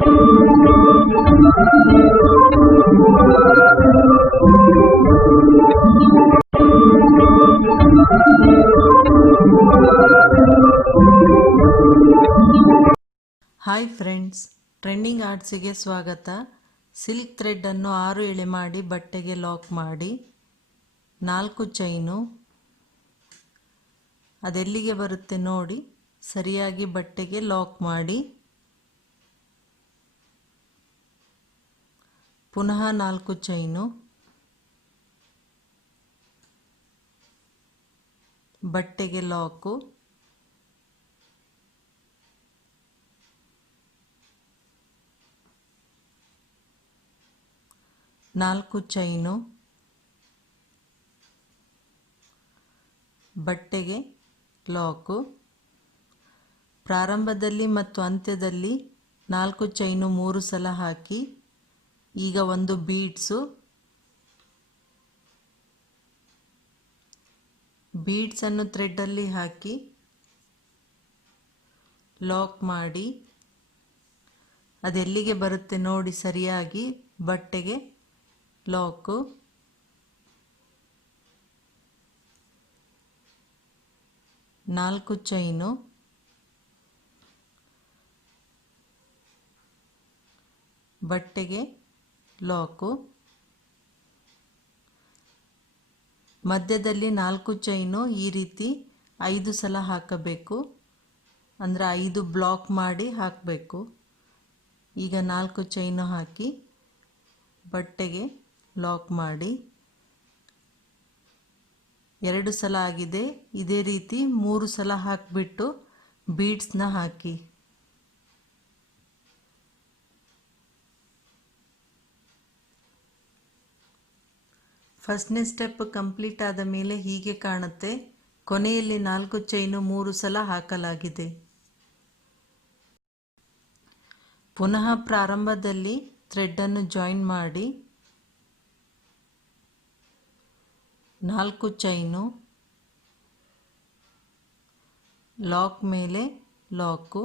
Hi friends, trending ಆರ್ಟ್ಸಿಗೆ ಸ್ವಾಗತ. Silk ಥ್ರೆಡ್ಡನ್ನು 6 ಎಳೆ ಮಾಡಿ ಬಟ್ಟೆಗೆ ಲಾಕ್ ಮಾಡಿ 4 ಚೈನು ಅದೆಲ್ಲಿಗೆ ಬರುತ್ತೆ ನೋಡಿ ಸರಿಯಾಗಿ ಬಟ್ಟೆಗೆ ಲಾಕ್ ಮಾಡಿ ಪುನಃ 4 ಚೈನು ಬಟ್ಟೆಗೆ ಲಾಕು ನಾಲ್ಕು ಚೈನು ಬಟ್ಟೆಗೆ ಲಾಕು. ಪ್ರಾರಂಭದಲ್ಲಿ ಮತ್ತು ಅಂತ್ಯದಲ್ಲಿ 4 ಚೈನು 3 ಸಲ ಹಾಕಿ ಈಗ ಒಂದು ಬೀಡ್ಸನ್ನು ಥ್ರೆಡ್ಡಲ್ಲಿ ಹಾಕಿ ಲಾಕ್ ಮಾಡಿ ಅದೆಲ್ಲಿಗೆ ಬರುತ್ತೆ ನೋಡಿ ಸರಿಯಾಗಿ ಬಟ್ಟೆಗೆ ಲಾಕು. ನಾಲ್ಕು ಚೈನು ಬಟ್ಟೆಗೆ ಲಾಕು. ಮಧ್ಯದಲ್ಲಿ 4 ಚೈನು ಈ ರೀತಿ 5 ಸಲ ಹಾಕಬೇಕು, ಅಂದರೆ 5 ಬ್ಲಾಕ್ ಮಾಡಿ ಹಾಕಬೇಕು. ಈಗ 4 ಚೈನು ಹಾಕಿ ಬಟ್ಟೆಗೆ ಲಾಕ್ ಮಾಡಿ 2 ಸಲ ಆಗಿದೆ. ಇದೇ ರೀತಿ 3 ಸಲ ಹಾಕಿಬಿಟ್ಟು ಬೀಡ್ಸ್ನ ಹಾಕಿ. ಫಸ್ಟ್ನೇ ಸ್ಟೆಪ್ ಕಂಪ್ಲೀಟ್ ಆದ ಮೇಲೆ ಹೀಗೆ ಕಾಣುತ್ತೆ. ಕೊನೆಯಲ್ಲಿ 4 ಚೈನು 3 ಸಲ ಹಾಕಲಾಗಿದೆ. ಪುನಃ ಪ್ರಾರಂಭದಲ್ಲಿ ಥ್ರೆಡ್ಡನ್ನು ಜಾಯಿನ್ ಮಾಡಿ 4 ಚೈನು ಲಾಕ್ ಮೇಲೆ ಲಾಕು,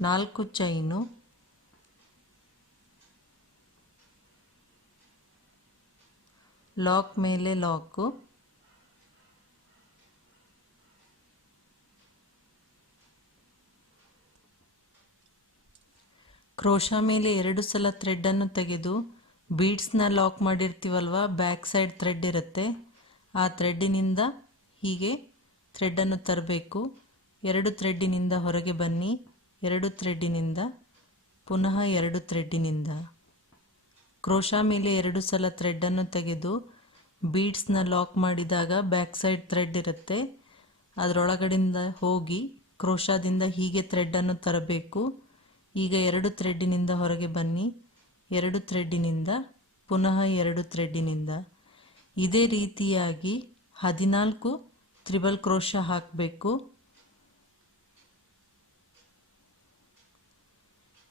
4 ಚೈನು ಲಾಕ್ ಮೇಲೆ ಲಾಕು, ಕ್ರೋಶಾ ಮೇಲೆ 2 ಸಲ ಥ್ರೆಡ್ಡನ್ನು ತೆಗೆದು ಬೀಡ್ಸ್ನ ಲಾಕ್ ಮಾಡಿರ್ತೀವಲ್ವ, ಬ್ಯಾಕ್ ಸೈಡ್ ಥ್ರೆಡ್ ಇರುತ್ತೆ, ಆ ಥ್ರೆಡ್ಡಿನಿಂದ ಹೀಗೆ ಥ್ರೆಡ್ಡನ್ನು ತರಬೇಕು. 2 ಥ್ರೆಡ್ಡಿನಿಂದ ಹೊರಗೆ ಬನ್ನಿ, 2 ಥ್ರೆಡ್ಡಿನಿಂದ ಪುನಃ 2 ಥ್ರೆಡ್ಡಿನಿಂದ ಕ್ರೋಶಾ ಮೇಲೆ 2 ಸಲ ಥ್ರೆಡ್ಡನ್ನು ತೆಗೆದು ಬೀಡ್ಸ್ನ ಲಾಕ್ ಮಾಡಿದಾಗ ಬ್ಯಾಕ್ ಸೈಡ್ ಥ್ರೆಡ್ ಇರುತ್ತೆ, ಅದರೊಳಗಡೆಯಿಂದ ಹೋಗಿ ಕ್ರೋಶಾದಿಂದ ಹೀಗೆ ಥ್ರೆಡ್ಡನ್ನು ತರಬೇಕು. ಈಗ 2 ಥ್ರೆಡ್ಡಿನಿಂದ ಹೊರಗೆ ಬನ್ನಿ, 2 ಥ್ರೆಡ್ಡಿನಿಂದ ಪುನಃ 2 ಥ್ರೆಡ್ಡಿನಿಂದ ಇದೇ ರೀತಿಯಾಗಿ 14 ತ್ರಿಬಲ್ ಕ್ರೋಶಾ ಹಾಕಬೇಕು.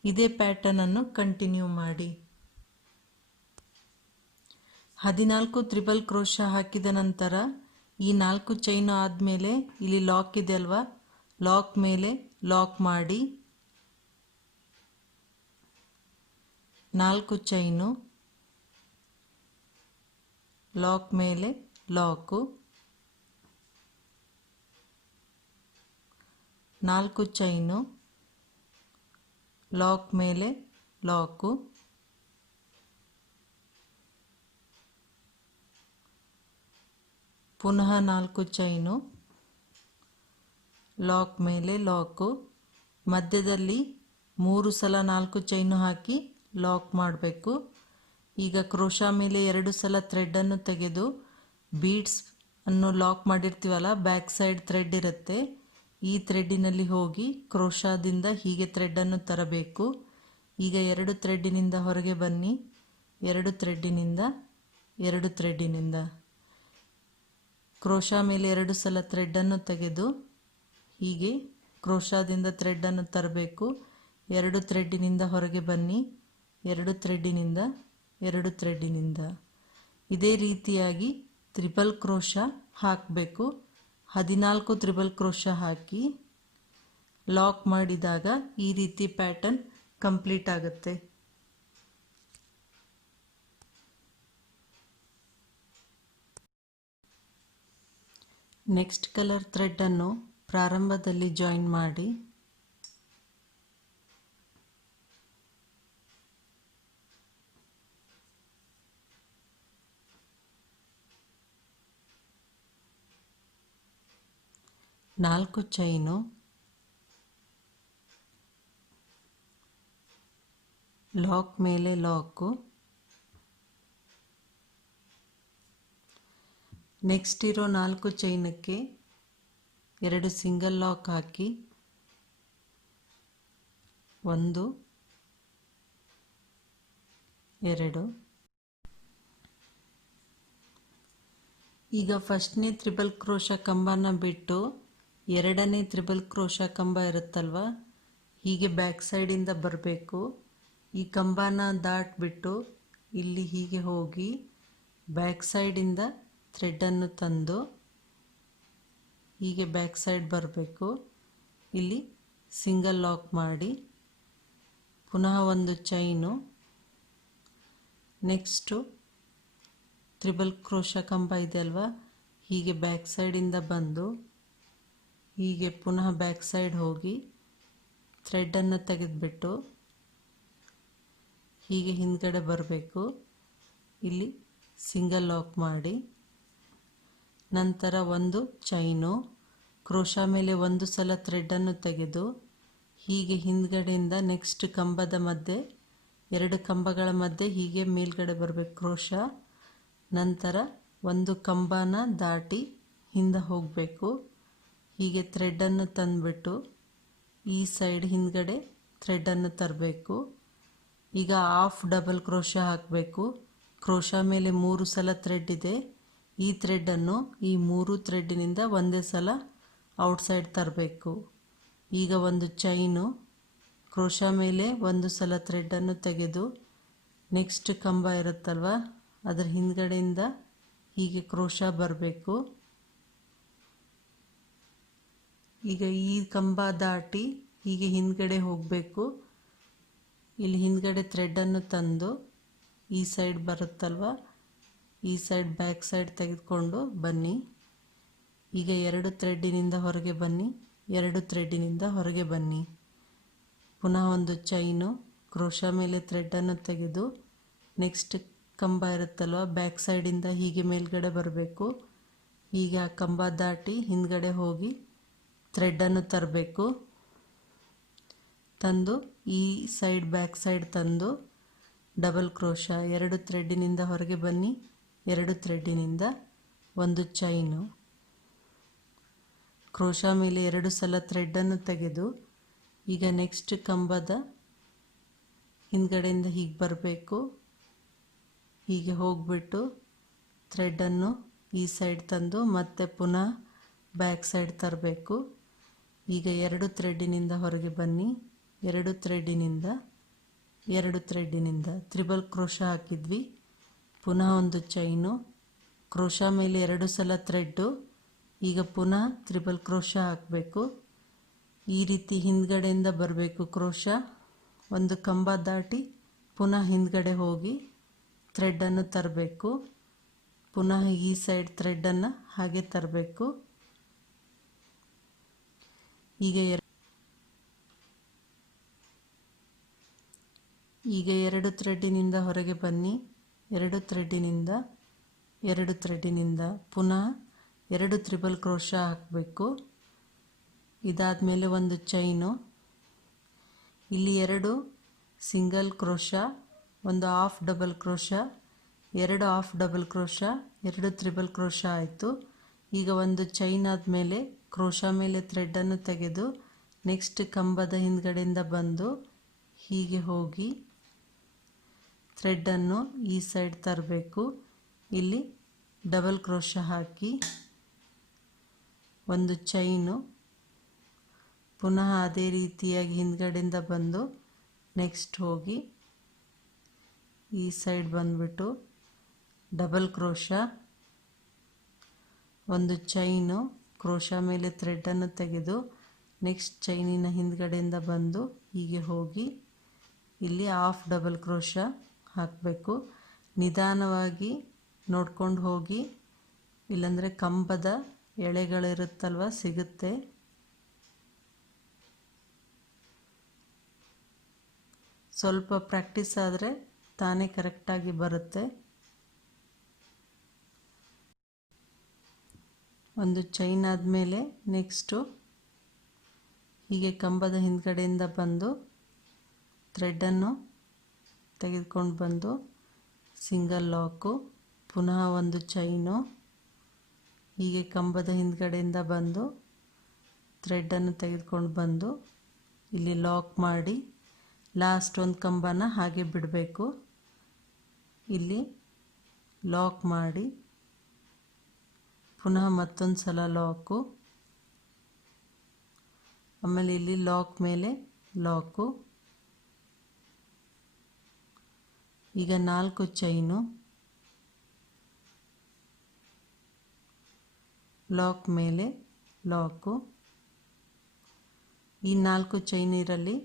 ಇದೇ ಪ್ಯಾಟರ್ನನ್ನು ಕಂಟಿನ್ಯೂ ಮಾಡಿ. 14 ತ್ರಿಬಲ್ ಕ್ರೋಶಾ ಹಾಕಿದ ನಂತರ ಈ 4 ಚೈನು ಆದಮೇಲೆ ಇಲ್ಲಿ ಲಾಕ್ ಇದೆ ಅಲ್ವಾ, ಲಾಕ್ ಮೇಲೆ ಲಾಕ್ ಮಾಡಿ 4 ಚೈನು ಲಾಕ್ ಮೇಲೆ ಲಾಕು, 4 ಚೈನು ಲಾಕ್ ಮೇಲೆ ಲಾಕು, ಪುನಃ 4 ಚೈನು ಲಾಕ್ ಮೇಲೆ ಲಾಕು. ಮಧ್ಯದಲ್ಲಿ 3 ಸಲ 4 ಚೈನು ಹಾಕಿ ಲಾಕ್ ಮಾಡಬೇಕು. ಈಗ ಕ್ರೋಶಾ ಮೇಲೆ 2 ಸಲ ಥ್ರೆಡ್ಡನ್ನು ತೆಗೆದು ಬೀಡ್ಸ್ ಅನ್ನು ಲಾಕ್ ಮಾಡಿರ್ತೀವಲ್ಲ, ಬ್ಯಾಕ್ ಸೈಡ್ ಥ್ರೆಡ್ ಇರುತ್ತೆ, ಈ ಥ್ರೆಡ್ಡಿನಲ್ಲಿ ಹೋಗಿ ಕ್ರೋಶಾದಿಂದ ಹೀಗೆ ಥ್ರೆಡ್ಡನ್ನು ತರಬೇಕು. ಈಗ 2 ಥ್ರೆಡ್ಡಿನಿಂದ ಹೊರಗೆ ಬನ್ನಿ, 2 ಥ್ರೆಡ್ಡಿನಿಂದ 2 ಥ್ರೆಡ್ಡಿನಿಂದ ಕ್ರೋಶಾ ಮೇಲೆ 2 ಸಲ ಥ್ರೆಡ್ಡನ್ನು ತೆಗೆದು ಹೀಗೆ ಕ್ರೋಶಾದಿಂದ ಥ್ರೆಡ್ಡನ್ನು ತರಬೇಕು. 2 ಥ್ರೆಡ್ಡಿನಿಂದ ಹೊರಗೆ ಬನ್ನಿ, 2 ಥ್ರೆಡ್ಡಿನಿಂದ 2 ಥ್ರೆಡ್ಡಿನಿಂದ ಇದೇ ರೀತಿಯಾಗಿ ತ್ರಿಬಲ್ ಕ್ರೋಶಾ ಹಾಕಬೇಕು. 14 ತ್ರಿಬಲ್ ಕ್ರೋಶಾ ಹಾಕಿ ಲಾಕ್ ಮಾಡಿದಾಗ ಈ ರೀತಿ ಪ್ಯಾಟರ್ನ್ ಕಂಪ್ಲೀಟ್ ಆಗುತ್ತೆ. ನೆಕ್ಸ್ಟ್ ಕಲರ್ ಥ್ರೆಡನ್ನು ಪ್ರಾರಂಭದಲ್ಲಿ ಜಾಯಿನ್ ಮಾಡಿ ನಾಲ್ಕು ಚೈನು, ಲಾಕ್ ಮೇಲೆ ಲಾಕು, ನೆಕ್ಸ್ಟ್ ಇರೋ 4 ಚೈನಕ್ಕೆ 2 ಸಿಂಗಲ್ ಲಾಕ್ ಹಾಕಿ 1 2. ಈಗ ಫಸ್ಟ್ನೇ ತ್ರಿಬಲ್ ಕ್ರೋಶ ಕಂಬನ ಬಿಟ್ಟು ಎರಡನೇ ತ್ರಿಬಲ್ ಕ್ರೋಶ ಕಂಬ ಇರುತ್ತಲ್ವ, ಹೀಗೆ ಬ್ಯಾಕ್ ಸೈಡಿಂದ ಬರಬೇಕು. ಈ ಕಂಬನ ದಾಟ್ಬಿಟ್ಟು ಇಲ್ಲಿ ಹೀಗೆ ಹೋಗಿ ಬ್ಯಾಕ್ ಸೈಡಿಂದ ಥ್ರೆಡನ್ನು ತಂದು ಹೀಗೆ ಬ್ಯಾಕ್ ಸೈಡ್ ಬರಬೇಕು. ಇಲ್ಲಿ ಸಿಂಗಲ್ ಲಾಕ್ ಮಾಡಿ ಪುನಃ ಒಂದು ಚೈನು, ನೆಕ್ಸ್ಟು ತ್ರಿಬಲ್ ಕ್ರೋಶ ಕಂಬ ಇದೆ ಅಲ್ವಾ, ಹೀಗೆ ಬ್ಯಾಕ್ ಸೈಡಿಂದ ಬಂದು ಹೀಗೆ ಪುನಃ ಬ್ಯಾಕ್ ಸೈಡ್ ಹೋಗಿ ಥ್ರೆಡನ್ನು ತೆಗೆದುಬಿಟ್ಟು ಹೀಗೆ ಹಿಂದ್ಗಡೆ ಬರಬೇಕು. ಇಲ್ಲಿ ಸಿಂಗಲ್ ಲಾಕ್ ಮಾಡಿ ನಂತರ ಒಂದು ಚೈನು, ಕ್ರೋಶ ಮೇಲೆ ಒಂದು ಸಲ ಥ್ರೆಡನ್ನು ತೆಗೆದು ಹೀಗೆ ಹಿಂದ್ಗಡೆಯಿಂದ ನೆಕ್ಸ್ಟ್ ಕಂಬದ ಮಧ್ಯೆ 2 ಕಂಬಗಳ ಮಧ್ಯೆ ಹೀಗೆ ಮೇಲ್ಗಡೆ ಬರಬೇಕು ಕ್ರೋಶ. ನಂತರ ಒಂದು ಕಂಬನ ದಾಟಿ ಹಿಂದೆ ಹೋಗಬೇಕು. ಹೀಗೆ ಥ್ರೆಡನ್ನು ತಂದುಬಿಟ್ಟು ಈ ಸೈಡ್ ಹಿಂದ್ಗಡೆ ಥ್ರೆಡನ್ನು ತರಬೇಕು. ಈಗ ಹಾಫ್ ಡಬಲ್ ಕ್ರೋಶ ಹಾಕಬೇಕು. ಕ್ರೋಶ ಮೇಲೆ 3 ಸಲ ಥ್ರೆಡ್ ಇದೆ. ಈ ಥ್ರೆಡನ್ನು ಈ 3 ಥ್ರೆಡ್ಡಿನಿಂದ ಒಂದೇ ಸಲ ಔಟ್ಸೈಡ್ ತರಬೇಕು. ಈಗ ಒಂದು ಚೈನು, ಕ್ರೋಶ ಮೇಲೆ ಒಂದು ಸಲ ಥ್ರೆಡನ್ನು ತೆಗೆದು ನೆಕ್ಸ್ಟ್ ಕಂಬ ಇರುತ್ತಲ್ವ ಅದರ ಹಿಂದ್ಗಡೆಯಿಂದ ಹೀಗೆ ಕ್ರೋಶ ಬರಬೇಕು. ಈಗ ಈ ಕಂಬ ದಾಟಿ ಹೀಗೆ ಹಿಂದ್ಗಡೆ ಹೋಗಬೇಕು. ಇಲ್ಲಿ ಹಿಂದ್ಗಡೆ ಥ್ರೆಡನ್ನು ತಂದು ಈ ಸೈಡ್ ಬರುತ್ತಲ್ವ, ಈ ಸೈಡ್ ಬ್ಯಾಕ್ ಸೈಡ್ ತೆಗೆದುಕೊಂಡು ಬನ್ನಿ. ಈಗ 2 ಥ್ರೆಡ್ಡಿನಿಂದ ಹೊರಗೆ ಬನ್ನಿ, 2 ಥ್ರೆಡ್ಡಿನಿಂದ ಹೊರಗೆ ಬನ್ನಿ. ಪುನಃ ಒಂದು ಚೈನು, ಕ್ರೋಶ ಮೇಲೆ ಥ್ರೆಡನ್ನು ತೆಗೆದು ನೆಕ್ಸ್ಟ್ ಕಂಬ ಇರುತ್ತಲ್ವ ಬ್ಯಾಕ್ ಸೈಡಿಂದ ಹೀಗೆ ಮೇಲ್ಗಡೆ ಬರಬೇಕು. ಹೀಗೆ ಆ ಕಂಬ ದಾಟಿ ಹಿಂದ್ಗಡೆ ಹೋಗಿ ಥ್ರೆಡನ್ನು ತರಬೇಕು. ತಂದು ಈ ಸೈಡ್ ಬ್ಯಾಕ್ ಸೈಡ್ ತಂದು ಡಬಲ್ ಕ್ರೋಶ 2 ಥ್ರೆಡ್ಡಿನಿಂದ ಹೊರಗೆ ಬನ್ನಿ, 2 ಥ್ರೆಡ್ಡಿನಿಂದ ಒಂದು ಚೈನು, ಕ್ರೋಶ ಮೇಲೆ 2 ಸಲ ಥ್ರೆಡನ್ನು ತೆಗೆದು ಈಗ ನೆಕ್ಸ್ಟ್ ಕಂಬದ ಹಿಂದ್ಗಡೆಯಿಂದ ಹೀಗೆ ಬರಬೇಕು. ಹೀಗೆ ಹೋಗ್ಬಿಟ್ಟು ಥ್ರೆಡನ್ನು ಈ ಸೈಡ್ ತಂದು ಮತ್ತೆ ಪುನಃ ಬ್ಯಾಕ್ ಸೈಡ್ ತರಬೇಕು. ಈಗ 2 ಥ್ರೆಡ್ಡಿನಿಂದ ಹೊರಗೆ ಬನ್ನಿ, 2 ಥ್ರೆಡ್ಡಿನಿಂದ 2 ಥ್ರೆಡ್ಡಿನಿಂದ ತ್ರಿಬಲ್ ಕ್ರೋಶ ಹಾಕಿದ್ವಿ. ಪುನಃ ಒಂದು ಚೈನು, ಕ್ರೋಶ ಮೇಲೆ 2 ಸಲ ಥ್ರೆಡ್ಡು. ಈಗ ಪುನಃ ತ್ರಿಬಲ್ ಕ್ರೋಶ ಹಾಕಬೇಕು. ಈ ರೀತಿ ಹಿಂದ್ಗಡೆಯಿಂದ ಬರಬೇಕು ಕ್ರೋಶ. ಒಂದು ಕಂಬ ದಾಟಿ ಪುನಃ ಹಿಂದ್ಗಡೆ ಹೋಗಿ ಥ್ರೆಡನ್ನು ತರಬೇಕು. ಪುನಃ ಈ ಸೈಡ್ ಥ್ರೆಡನ್ನು ಹಾಗೆ ತರಬೇಕು. ಈಗ 2 ಥ್ರೆಡ್ಡಿನಿಂದ ಹೊರಗೆ ಬನ್ನಿ, 2 ಥ್ರೆಡ್ಡಿನಿಂದ 2 ಥ್ರೆಡ್ಡಿನಿಂದ ಪುನಃ 2 ತ್ರಿಬಲ್ ಕ್ರೋಶ ಹಾಕಬೇಕು. ಇದಾದಮೇಲೆ ಒಂದು ಚೈನು, ಇಲ್ಲಿ 2 ಸಿಂಗಲ್ ಕ್ರೋಶ, ಒಂದು half double crochet, 2 half double crochet, 2 triple crochet ಆಯಿತು. ಈಗ ಒಂದು ಚೈನ್ ಆದಮೇಲೆ ಕ್ರೋಶ ಮೇಲೆ ಥ್ರೆಡನ್ನು ತೆಗೆದು ನೆಕ್ಸ್ಟ್ ಕಂಬದ ಹಿಂದ್ಗಡೆಯಿಂದ ಬಂದು ಹೀಗೆ ಹೋಗಿ ಥ್ರೆಡನ್ನು ಈ ಸೈಡ್ ತರಬೇಕು. ಇಲ್ಲಿ ಡಬಲ್ ಕ್ರೋಶ ಹಾಕಿ ಒಂದು ಚೈನು, ಪುನಃ ಅದೇ ರೀತಿಯಾಗಿ ಹಿಂದ್ಗಡೆಯಿಂದ ಬಂದು ನೆಕ್ಸ್ಟ್ ಹೋಗಿ ಈ ಸೈಡ್ ಬಂದುಬಿಟ್ಟು ಡಬಲ್ ಕ್ರೋಶ, ಒಂದು ಚೈನು, ಕ್ರೋಶ ಮೇಲೆ ಥ್ರೆಡನ್ನು ತೆಗೆದು ನೆಕ್ಸ್ಟ್ ಚೈನಿನ ಹಿಂದ್ಗಡೆಯಿಂದ ಬಂದು ಹೀಗೆ ಹೋಗಿ ಇಲ್ಲಿ ಹಾಫ್ ಡಬಲ್ ಕ್ರೋಶ ಹಾಕಬೇಕು. ನಿಧಾನವಾಗಿ ನೋಡ್ಕೊಂಡು ಹೋಗಿ, ಇಲ್ಲಾಂದರೆ ಕಂಬದ ಎಳೆಗಳಿರುತ್ತಲ್ವ ಸಿಗುತ್ತೆ. ಸ್ವಲ್ಪ ಪ್ರಾಕ್ಟೀಸ್ ಆದರೆ ತಾನೇ ಕರೆಕ್ಟಾಗಿ ಬರುತ್ತೆ. ಒಂದು ಚೈನ್ ಆದಮೇಲೆ ನೆಕ್ಸ್ಟು ಹೀಗೆ ಕಂಬದ ಹಿಂದ್ಗಡೆಯಿಂದ ಬಂದು ಥ್ರೆಡ್ಡನ್ನು ತೆಗೆದುಕೊಂಡು ಬಂದು ಸಿಂಗಲ್ ಲಾಕು, ಪುನಃ ಒಂದು ಚೈನು, ಹೀಗೆ ಕಂಬದ ಹಿಂದ್ಗಡೆಯಿಂದ ಬಂದು ಥ್ರೆಡ್ಡನ್ನು ತೆಗೆದುಕೊಂಡು ಬಂದು ಇಲ್ಲಿ ಲಾಕ್ ಮಾಡಿ ಲಾಸ್ಟ್ ಒಂದು ಕಂಬನ ಹಾಗೆ ಬಿಡಬೇಕು. ಇಲ್ಲಿ ಲಾಕ್ ಮಾಡಿ ಪುನಃ ಮತ್ತೊಂದು ಸಲ ಲಾಕು, ಆಮೇಲೆ ಇಲ್ಲಿ ಲಾಕ್ ಮೇಲೆ ಲಾಕು. ಈಗ 4 ಚೈನು, ಲಾಕ್ ಮೇಲೆ ಲಾಕು. ಈ 4 ಚೈನ್ ಇರಲಿ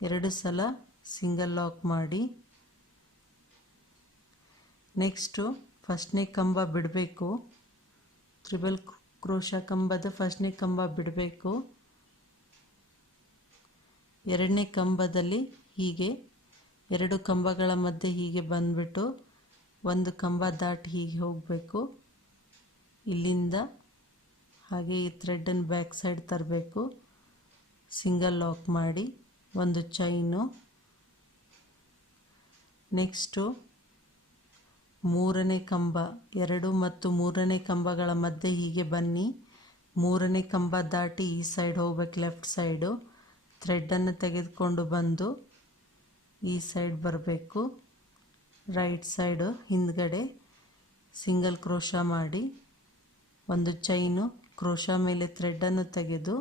2 ಸಲ ಸಿಂಗಲ್ ಲಾಕ್ ಮಾಡಿ. ನೆಕ್ಸ್ಟು ಫಸ್ಟ್ನೇ ಕಂಬ ಬಿಡಬೇಕು. ಟ್ರಿಬಲ್ ಕ್ರೋಶ ಕಂಬದ ಫಸ್ಟ್ನೇ ಕಂಬ ಬಿಡಬೇಕು. ಎರಡನೇ ಕಂಬದಲ್ಲಿ ಹೀಗೆ 2 ಕಂಬಗಳ ಮಧ್ಯೆ ಹೀಗೆ ಬಂದ್ಬಿಟ್ಟು ಒಂದು ಕಂಬ ದಾಟಿ ಹೀಗೆ ಹೋಗಬೇಕು. ಇಲ್ಲಿಂದ ಹಾಗೆ ಈ ಥ್ರೆಡ್ಡನ್ನು ಬ್ಯಾಕ್ ಸೈಡ್ ತರಬೇಕು. ಸಿಂಗಲ್ ಲಾಕ್ ಮಾಡಿ ಒಂದು ಚೈನು. ನೆಕ್ಸ್ಟು 3ನೇ ಕಂಬ, 2 ಮತ್ತು 3ನೇ ಕಂಬಗಳ ಮಧ್ಯೆ ಹೀಗೆ ಬನ್ನಿ. 3ನೇ ಕಂಬ ದಾಟಿ ಈ ಸೈಡ್ ಹೋಗ್ಬೇಕು, ಲೆಫ್ಟ್ ಸೈಡು. ಥ್ರೆಡ್ಡನ್ನು ತೆಗೆದುಕೊಂಡು ಬಂದು ಈ ಸೈಡ್ ಬರಬೇಕು. ರೈಟ್ ಸೈಡು ಹಿಂದ್ಗಡೆ ಸಿಂಗಲ್ ಕ್ರೋಶ ಮಾಡಿ ಒಂದು ಚೈನು, ಕ್ರೋಶ ಮೇಲೆ ಥ್ರೆಡ್ಡನ್ನು ತೆಗೆದು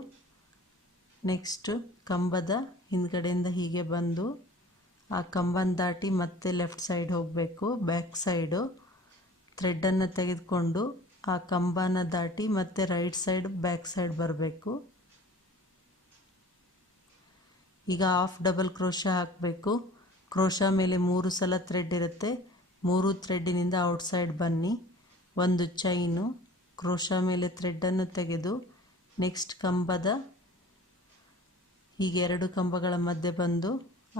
ನೆಕ್ಸ್ಟು ಕಂಬದ ಹಿಂದ್ಗಡೆಯಿಂದ ಹೀಗೆ ಬಂದು ಆ ಕಂಬನ ದಾಟಿ ಮತ್ತೆ ಲೆಫ್ಟ್ ಸೈಡ್ ಹೋಗಬೇಕು, ಬ್ಯಾಕ್ ಸೈಡು. ಥ್ರೆಡ್ಡನ್ನು ತೆಗೆದುಕೊಂಡು ಆ ಕಂಬನ ದಾಟಿ ಮತ್ತೆ ರೈಟ್ ಸೈಡ್ ಬ್ಯಾಕ್ ಸೈಡ್ ಬರಬೇಕು. ಈಗ ಹಾಫ್ ಡಬಲ್ ಕ್ರೋಶ ಹಾಕಬೇಕು. ಕ್ರೋಶ ಮೇಲೆ 3 ಸಲ ಥ್ರೆಡ್ ಇರುತ್ತೆ. 3 ಥ್ರೆಡ್ಡಿನಿಂದ ಔಟ್ಸೈಡ್ ಬನ್ನಿ. ಒಂದು ಚೈನು, ಕ್ರೋಶ ಮೇಲೆ ಥ್ರೆಡ್ಡನ್ನು ತೆಗೆದು ನೆಕ್ಸ್ಟ್ ಕಂಬದ ಹೀಗೆ 2 ಕಂಬಗಳ ಮಧ್ಯೆ ಬಂದು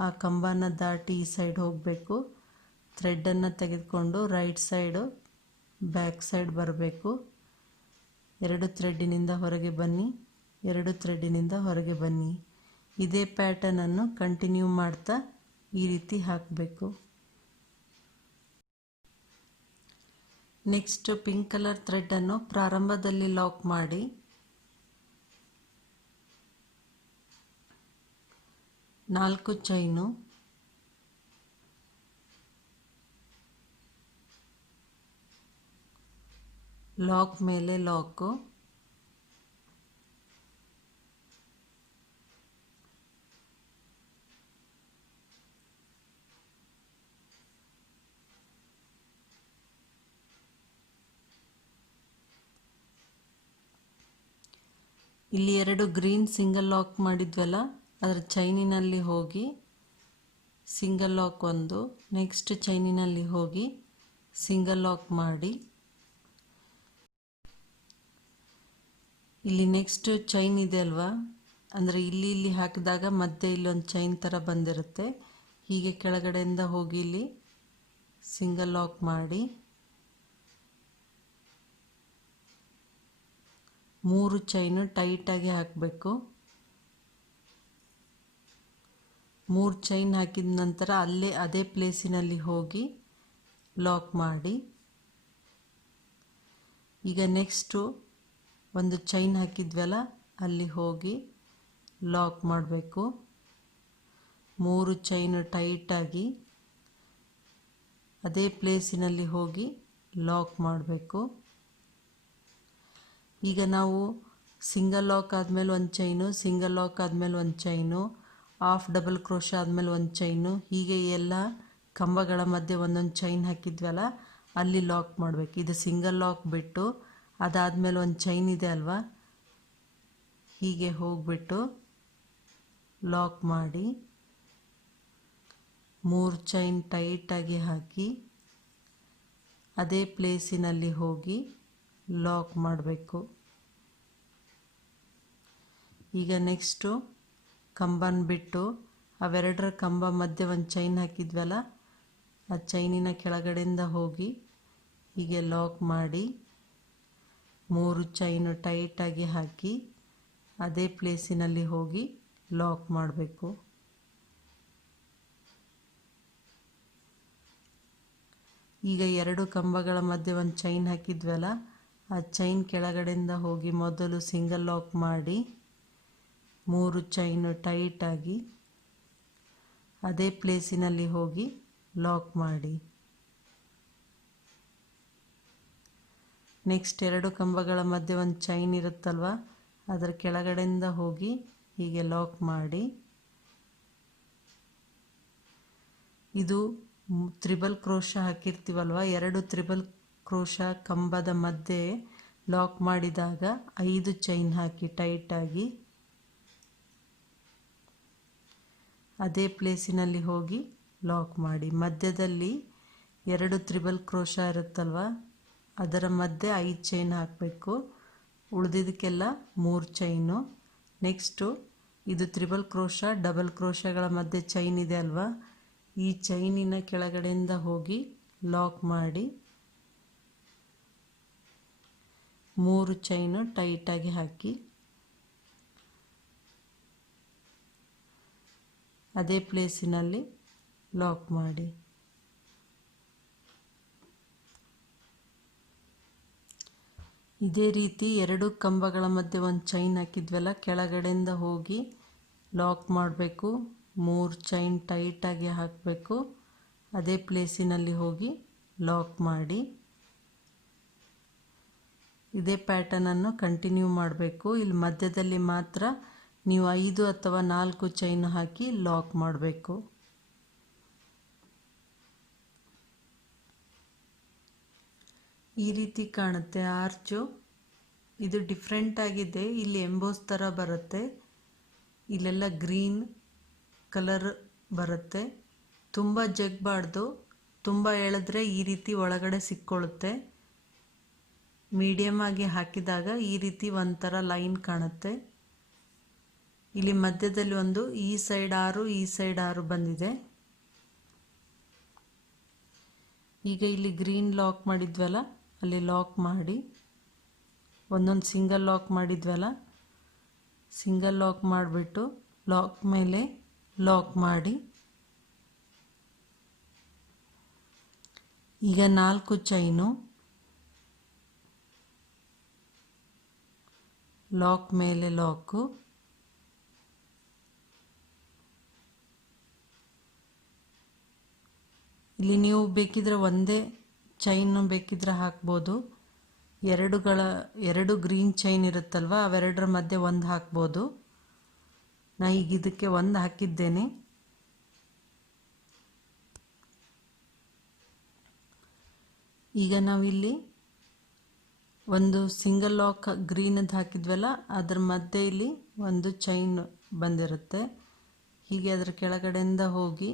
ಆ ಕಂಬನ ದಾಟಿ ಈ ಸೈಡ್ ಹೋಗಬೇಕು. ಥ್ರೆಡ್ಡನ್ನು ತೆಗೆದುಕೊಂಡು ರೈಟ್ ಸೈಡು ಬ್ಯಾಕ್ ಸೈಡ್ ಬರಬೇಕು. 2 ಥ್ರೆಡ್ಡಿನಿಂದ ಹೊರಗೆ ಬನ್ನಿ, 2 ಥ್ರೆಡ್ಡಿನಿಂದ ಹೊರಗೆ ಬನ್ನಿ. ಇದೇ ಪ್ಯಾಟರ್ನನ್ನು ಕಂಟಿನ್ಯೂ ಮಾಡ್ತಾ ಈ ರೀತಿ ಹಾಕಬೇಕು. ನೆಕ್ಸ್ಟ್ ಪಿಂಕ್ ಕಲರ್ ಥ್ರೆಡ್ಡನ್ನು ಪ್ರಾರಂಭದಲ್ಲಿ ಲಾಕ್ ಮಾಡಿ 4 ಚೈನು, ಲಾಕ್ ಮೇಲೆ ಲಾಕು, ಇಲ್ಲಿ 2 ಗ್ರೀನ್ ಸಿಂಗಲ್ ಲಾಕ್ ಮಾಡಿದ್ವಲ್ಲ ಅದರ ಚೈನಿನಲ್ಲಿ ಹೋಗಿ ಸಿಂಗಲ್ ಲಾಕ್ ಒಂದು, ನೆಕ್ಸ್ಟ್ ಚೈನಿನಲ್ಲಿ ಹೋಗಿ ಸಿಂಗಲ್ ಲಾಕ್ ಮಾಡಿ ಇಲ್ಲಿ ನೆಕ್ಸ್ಟ್ ಚೈನ್ ಇದೆ ಅಲ್ವಾ, ಅಂದರೆ ಇಲ್ಲಿ ಹಾಕಿದಾಗ ಮಧ್ಯೆ ಇಲ್ಲೊಂದು ಚೈನ್ ಥರ ಬಂದಿರುತ್ತೆ. ಹೀಗೆ ಕೆಳಗಡೆಯಿಂದ ಹೋಗಿ ಇಲ್ಲಿ ಸಿಂಗಲ್ ಲಾಕ್ ಮಾಡಿ 3 ಚೈನು ಟೈಟಾಗಿ ಹಾಕಬೇಕು. 3 ಚೈನ್ ಹಾಕಿದ ನಂತರ ಅದೇ ಪ್ಲೇಸಿನಲ್ಲಿ ಹೋಗಿ ಲಾಕ್ ಮಾಡಿ. ಈಗ ನೆಕ್ಸ್ಟು ಒಂದು ಚೈನ್ ಹಾಕಿದ್ವಲ್ಲ ಅಲ್ಲಿ ಹೋಗಿ ಲಾಕ್ ಮಾಡಬೇಕು. 3 ಚೈನು ಟೈಟಾಗಿ ಅದೇ ಪ್ಲೇಸಿನಲ್ಲಿ ಹೋಗಿ ಲಾಕ್ ಮಾಡಬೇಕು. ಈಗ ನಾವು ಸಿಂಗಲ್ ಲಾಕ್ ಆದಮೇಲೆ ಒಂದು ಚೈನು, ಸಿಂಗಲ್ ಲಾಕ್ ಆದಮೇಲೆ ಒಂದು ಚೈನು, ಹಾಫ್ ಡಬಲ್ ಕ್ರೋಶ ಆದಮೇಲೆ ಒಂದು ಚೈನು, ಹೀಗೆ ಎಲ್ಲ ಕಂಬಗಳ ಮಧ್ಯೆ ಒಂದೊಂದು ಚೈನ್ ಹಾಕಿದ್ವಲ್ಲ ಅಲ್ಲಿ ಲಾಕ್ ಮಾಡಬೇಕು. ಇದು ಸಿಂಗಲ್ ಲಾಕ್ ಬಿಟ್ಟು ಅದಾದಮೇಲೆ ಒಂದು ಚೈನ್ ಇದೆ ಅಲ್ವಾ, ಹೀಗೆ ಹೋಗ್ಬಿಟ್ಟು ಲಾಕ್ ಮಾಡಿ 3 ಚೈನ್ ಟೈಟಾಗಿ ಹಾಕಿ ಅದೇ ಪ್ಲೇಸಿನಲ್ಲಿ ಹೋಗಿ ಲಾಕ್ ಮಾಡಬೇಕು. ಈಗ ನೆಕ್ಸ್ಟು ಕಂಬನ ಬಿಟ್ಟು ಅವೆರಡರ ಕಂಬ ಮಧ್ಯೆ ಒಂದು ಚೈನ್ ಹಾಕಿದ್ವಲ್ಲ, ಆ ಚೈನಿನ ಕೆಳಗಡೆಯಿಂದ ಹೋಗಿ ಹೀಗೆ ಲಾಕ್ ಮಾಡಿ 3 ಚೈನು ಟೈಟಾಗಿ ಹಾಕಿ ಅದೇ ಪ್ಲೇಸಿನಲ್ಲಿ ಹೋಗಿ ಲಾಕ್ ಮಾಡಬೇಕು. ಈಗ 2 ಕಂಬಗಳ ಮಧ್ಯೆ ಒಂದು ಚೈನ್ ಹಾಕಿದ್ವಲ್ಲ, ಆ ಚೈನ್ ಕೆಳಗಡೆಯಿಂದ ಹೋಗಿ ಮೊದಲು ಸಿಂಗಲ್ ಲಾಕ್ ಮಾಡಿ 3 ಚೈನು ಟೈಟಾಗಿ ಅದೇ ಪ್ಲೇಸಿನಲ್ಲಿ ಹೋಗಿ ಲಾಕ್ ಮಾಡಿ. ನೆಕ್ಸ್ಟ್ 2 ಕಂಬಗಳ ಮಧ್ಯೆ ಒಂದು ಚೈನ್ ಇರುತ್ತಲ್ವ, ಅದರ ಕೆಳಗಡೆಯಿಂದ ಹೋಗಿ ಹೀಗೆ ಲಾಕ್ ಮಾಡಿ. ಇದು ತ್ರಿಬಲ್ ಕ್ರೋಶ ಹಾಕಿರ್ತೀವಲ್ವ, 2 ತ್ರಿಬಲ್ ಕ್ರೋಶ ಕಂಬದ ಮಧ್ಯೆ ಲಾಕ್ ಮಾಡಿದಾಗ 5 ಚೈನ್ ಹಾಕಿ ಟೈಟಾಗಿ ಅದೇ ಪ್ಲೇಸಿನಲ್ಲಿ ಹೋಗಿ ಲಾಕ್ ಮಾಡಿ. ಮಧ್ಯದಲ್ಲಿ 2 ತ್ರಿಬಲ್ ಕ್ರೋಶ ಇರುತ್ತಲ್ವ, ಅದರ ಮಧ್ಯೆ 5 ಚೈನ್ ಹಾಕಬೇಕು. ಉಳಿದಿದ್ದಕ್ಕೆಲ್ಲ 3 ಚೈನು. ನೆಕ್ಸ್ಟು ಇದು ತ್ರಿಬಲ್ ಕ್ರೋಶ ಡಬಲ್ ಕ್ರೋಶಗಳ ಮಧ್ಯೆ ಚೈನ್ ಇದೆ ಅಲ್ವಾ, ಈ ಚೈನಿನ ಕೆಳಗಡೆಯಿಂದ ಹೋಗಿ ಲಾಕ್ ಮಾಡಿ 3 ಚೈನು ಟೈಟಾಗಿ ಹಾಕಿ ಅದೇ ಪ್ಲೇಸಿನಲ್ಲಿ ಲಾಕ್ ಮಾಡಿ. ಇದೇ ರೀತಿ 2 ಕಂಬಗಳ ಮಧ್ಯೆ ಒಂದು ಚೈನ್ ಹಾಕಿದ್ವಲ್ಲ, ಕೆಳಗಡೆಯಿಂದ ಹೋಗಿ ಲಾಕ್ ಮಾಡಬೇಕು. 3 ಚೈನ್ ಟೈಟಾಗಿ ಹಾಕಬೇಕು. ಅದೇ ಪ್ಲೇಸಿನಲ್ಲಿ ಹೋಗಿ ಲಾಕ್ ಮಾಡಿ. ಇದೇ ಪ್ಯಾಟರ್ನನ್ನು ಕಂಟಿನ್ಯೂ ಮಾಡಬೇಕು. ಇಲ್ಲಿ ಮಧ್ಯದಲ್ಲಿ ಮಾತ್ರ ನೀವು 5 ಅಥವಾ 4 ಚೈನ್ ಹಾಕಿ ಲಾಕ್ ಮಾಡಬೇಕು. ಈ ರೀತಿ ಕಾಣುತ್ತೆ ಆರ್ಚು. ಇದು ಡಿಫ್ರೆಂಟ್ ಆಗಿದೆ. ಇಲ್ಲಿ ಎಂಬೋಸ್ ಥರ ಬರುತ್ತೆ, ಇಲ್ಲೆಲ್ಲ ಗ್ರೀನ್ ಕಲರ್ ಬರುತ್ತೆ. ತುಂಬ ಜಗ್ಬಾರ್ದು, ತುಂಬ ಎಳೆದ್ರೆ ಈ ರೀತಿ ಒಳಗಡೆ ಸಿಕ್ಕೊಳ್ಳುತ್ತೆ. ಮೀಡಿಯಮ್ ಆಗಿ ಹಾಕಿದಾಗ ಈ ರೀತಿ ಒಂಥರ ಲೈನ್ ಕಾಣುತ್ತೆ. ಇಲ್ಲಿ ಮಧ್ಯದಲ್ಲಿ ಒಂದು ಈ ಸೈಡ್ 6 ಈ ಸೈಡ್ 6 ಬಂದಿದೆ. ಈಗ ಇಲ್ಲಿ ಗ್ರೀನ್ ಲಾಕ್ ಮಾಡಿದ್ವಲ್ಲ, ಅಲ್ಲಿ ಲಾಕ್ ಮಾಡಿ ಒಂದೊಂದು ಸಿಂಗಲ್ ಲಾಕ್ ಮಾಡಿದ್ವಲ್ಲ, ಸಿಂಗಲ್ ಲಾಕ್ ಮಾಡಿಬಿಟ್ಟು ಲಾಕ್ ಮೇಲೆ ಲಾಕ್ ಮಾಡಿ. ಈಗ 4 ಚೈನು ಲಾಕ್ ಮೇಲೆ ಲಾಕು. ಇಲ್ಲಿ ನೀವು ಬೇಕಿದ್ರೆ ಒಂದೇ ಚೈನ್ ಬೇಕಿದ್ರೆ ಹಾಕ್ಬೋದು. 2 ಗ್ರೀನ್ ಚೈನ್ ಇರುತ್ತಲ್ವ, ಅವೆರಡರ ಮಧ್ಯೆ ಒಂದು ಹಾಕ್ಬೋದು. ನಾ ಈಗ ಇದಕ್ಕೆ ಒಂದು ಹಾಕಿದ್ದೇನೆ. ಈಗ ನಾವಿಲ್ಲಿ ಒಂದು ಸಿಂಗಲ್ ಲಾಕ್ ಗ್ರೀನದ್ದು ಹಾಕಿದ್ವಲ್ಲ, ಅದ್ರ ಮಧ್ಯೆ ಇಲ್ಲಿ ಒಂದು ಚೈನ್ ಬಂದಿರುತ್ತೆ. ಹೀಗೆ ಅದರ ಕೆಳಗಡೆಯಿಂದ ಹೋಗಿ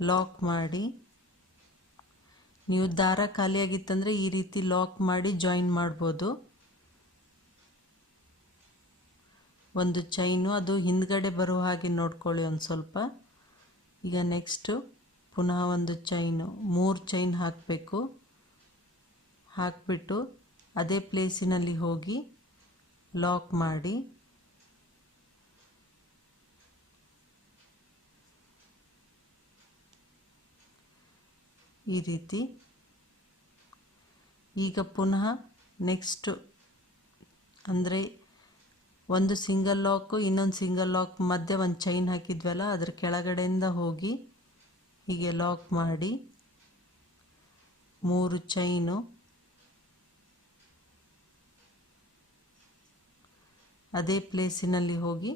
ಲಾಕ್ ಮಾಡಿ. ನೀವು ದಾರ ಖಾಲಿಯಾಗಿತ್ತಂದರೆ ಈ ರೀತಿ ಲಾಕ್ ಮಾಡಿ ಜಾಯಿನ್ ಮಾಡ್ಬೋದು. ಒಂದು ಚೈನು ಅದು ಹಿಂದ್ಗಡೆ ಬರೋ ಹಾಗೆ ನೋಡ್ಕೊಳ್ಳಿ ಒಂದು ಸ್ವಲ್ಪ. ಈಗ ನೆಕ್ಸ್ಟು ಪುನಃ ಒಂದು ಚೈನು, 3 ಚೈನ್ ಹಾಕಬೇಕು. ಹಾಕಿಬಿಟ್ಟು ಅದೇ ಪ್ಲೇಸಿನಲ್ಲಿ ಹೋಗಿ ಲಾಕ್ ಮಾಡಿ. ಈ ರೀತಿ. ಈಗ ಪುನಃ ನೆಕ್ಸ್ಟು ಅಂದರೆ ಒಂದು ಸಿಂಗಲ್ ಲಾಕು ಇನ್ನೊಂದು ಸಿಂಗಲ್ ಲಾಕ್ ಮಧ್ಯೆ ಒಂದು ಚೈನ್ ಹಾಕಿದ್ವಲ್ಲ, ಅದ್ರ ಕೆಳಗಡೆಯಿಂದ ಹೋಗಿ ಹೀಗೆ ಲಾಕ್ ಮಾಡಿ 3 ಚೈನು ಅದೇ ಪ್ಲೇಸಿನಲ್ಲಿ ಹೋಗಿ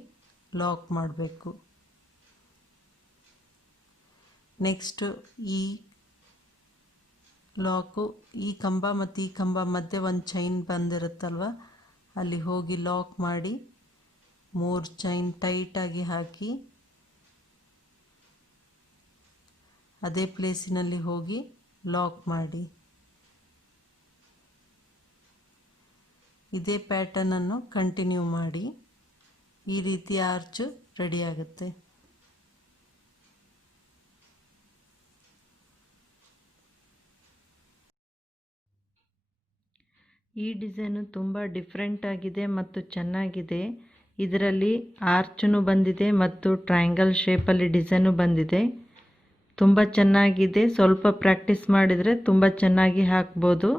ಲಾಕ್ ಮಾಡಬೇಕು. ನೆಕ್ಸ್ಟು ಈ ಲಾಕು ಈ ಕಂಬ ಮತ್ತು ಈ ಕಂಬ ಮಧ್ಯೆ ಒಂದು ಚೈನ್ ಬಂದಿರುತ್ತಲ್ವ, ಅಲ್ಲಿ ಹೋಗಿ ಲಾಕ್ ಮಾಡಿ 3 ಚೈನ್ ಟೈಟಾಗಿ ಹಾಕಿ ಅದೇ ಪ್ಲೇಸಿನಲ್ಲಿ ಹೋಗಿ ಲಾಕ್ ಮಾಡಿ. ಇದೇ ಪ್ಯಾಟರ್ನನ್ನು ಕಂಟಿನ್ಯೂ ಮಾಡಿ. ಈ ರೀತಿ ಆರ್ಚು ರೆಡಿ ಆಗುತ್ತೆ. ಈ ಡಿಸೈನು ತುಂಬ ಡಿಫ್ರೆಂಟ್ ಆಗಿದೆ ಮತ್ತು ಚೆನ್ನಾಗಿದೆ. ಇದರಲ್ಲಿ ಆರ್ಚನು ಬಂದಿದೆ ಮತ್ತು ಟ್ರಯಾಂಗಲ್ ಶೇಪಲ್ಲಿ ಡಿಸೈನು ಬಂದಿದೆ. ತುಂಬ ಚೆನ್ನಾಗಿದೆ. ಸ್ವಲ್ಪ ಪ್ರಾಕ್ಟೀಸ್ ಮಾಡಿದರೆ ತುಂಬ ಚೆನ್ನಾಗಿ ಹಾಕ್ಬೋದು.